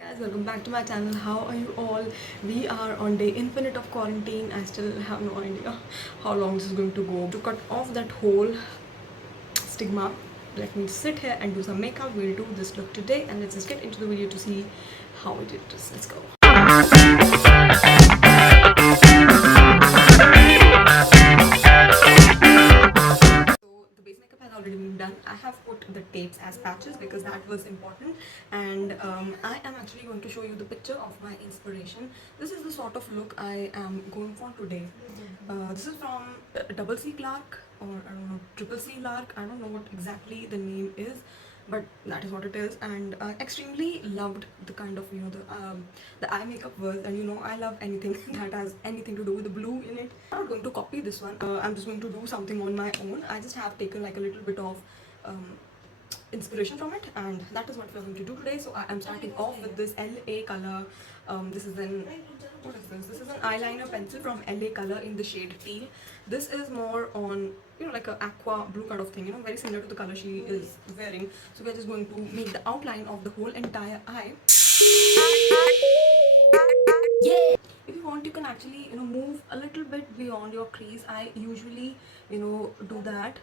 Guys, welcome back to my channel. How are you all? We are on day infinite of quarantine. I still have no idea how long this is going to go. To cut off that whole stigma, let me sit here and do some makeup. We'll do this look today and let's just get into the video to see how it is. Let's go. Already been done. I have put the tapes as patches because that was important, and I am actually going to show you the picture of my inspiration. This is the sort of look I am going for today. This is from double C Clarke, or I don't know, triple C Clarke. I don't know what exactly the name is, but that is what it is. And I extremely loved the kind of, you know, the eye makeup was, and you know I love anything that has anything to do with the blue in it. I'm not going to copy this one. I'm just going to do something on my own. I just have taken like a little bit of inspiration from it, and that is what we're going to do today. So I am starting off with this LA color. This is an, what is this? This is an eyeliner pencil from LA color in the shade teal. This is more on, you know, like a aqua blue kind of thing, you know, very similar to the color she is wearing. So we're just going to make the outline of the whole entire eye. If you want, you can actually, you know, move a little bit beyond your crease. I usually, you know, do that.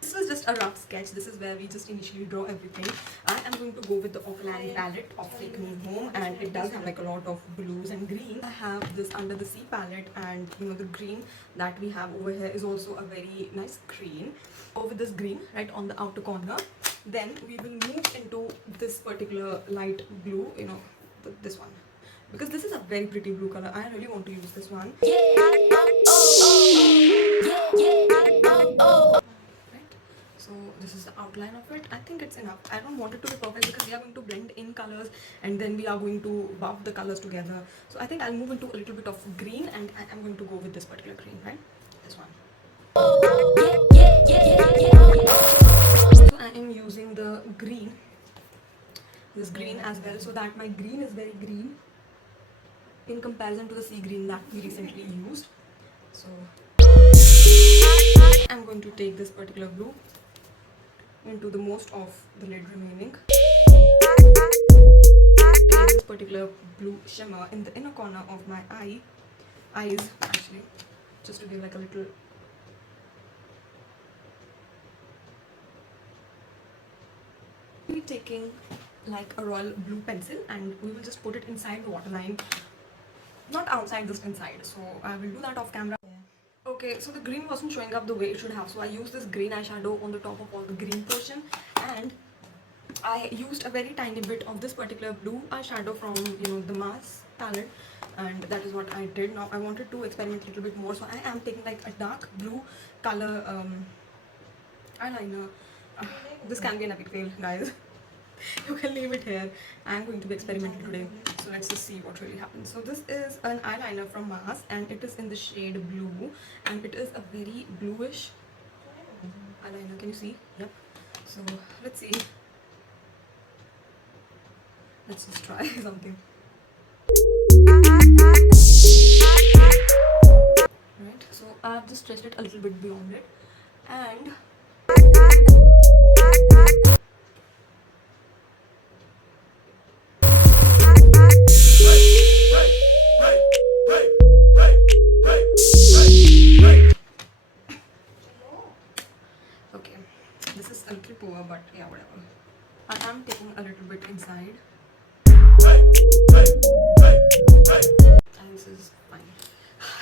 This was just a rough sketch. This is where we just initially draw everything. I am going to go with the Offline palette of Take Me Home, and it does have like a lot of blues and greens. I have this Under the Sea palette, and you know the green that we have over here is also a very nice green. Over this green right on the outer corner. Then we will move into this particular light blue, you know, this one. Because this is a very pretty blue color. I really want to use this one. So this is the outline of it. I think it's enough. I don't want it to be perfect because we are going to blend in colors and then we are going to buff the colors together. So I think I'll move into a little bit of green, and I am going to go with this particular green, right? This one. So I am using the green, this green as well, so that my green is very green in comparison to the sea green that we recently used. So I'm going to take this particular blue into the most of the lid remaining. Take this particular blue shimmer in the inner corner of my eyes actually, just to give like a little. We'll be taking like a royal blue pencil and we will just put it inside the waterline, not outside, just inside. So I will do that off camera. Okay, so the green wasn't showing up the way it should have, so I used this green eyeshadow on the top of all the green portion, and I used a very tiny bit of this particular blue eyeshadow from, you know, the Mass palette, and that is what I did. Now I wanted to experiment a little bit more, so I am taking like a dark blue color eyeliner. This can be an epic fail, guys. You can leave it here. I am going to be experimenting today, so let's just see what really happens. So this is an eyeliner from Mars, and it is in the shade blue, and it is a very bluish eyeliner. Can you see? Yep. So let's see. Let's just try something. Right. So I've just stretched it a little bit beyond it, and this is a little poor, but yeah, whatever. I am taking a little bit inside. And this is fine.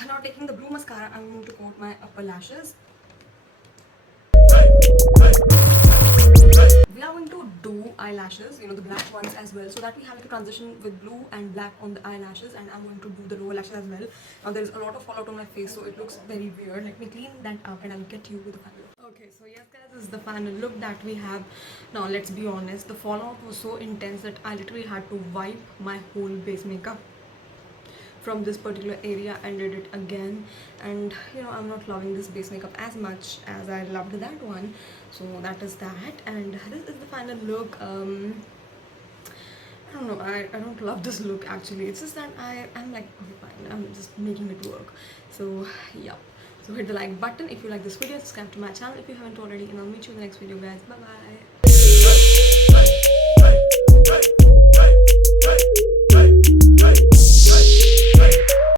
Now taking the blue mascara, I'm going to coat my upper lashes. We are going to do eyelashes, you know, the black ones as well, so that we have to transition with blue and black on the eyelashes, and I'm going to do the lower lashes as well. Now there is a lot of fallout on my face, so it looks very weird. Let me clean that up and I'll get you with the final look. Okay, so yes guys, this is the final look that we have. Now let's be honest, the fallout was so intense that I literally had to wipe my whole base makeup from this particular area and did it again, and you know I'm not loving this base makeup as much as I loved that one. So that is that, and this is the final look. I don't know, I don't love this look actually. It's just that I'm like, okay fine, I'm just making it work. So yeah, so hit the like button if you like this video, subscribe to my channel if you haven't already, and I'll meet you in the next video guys. Bye bye.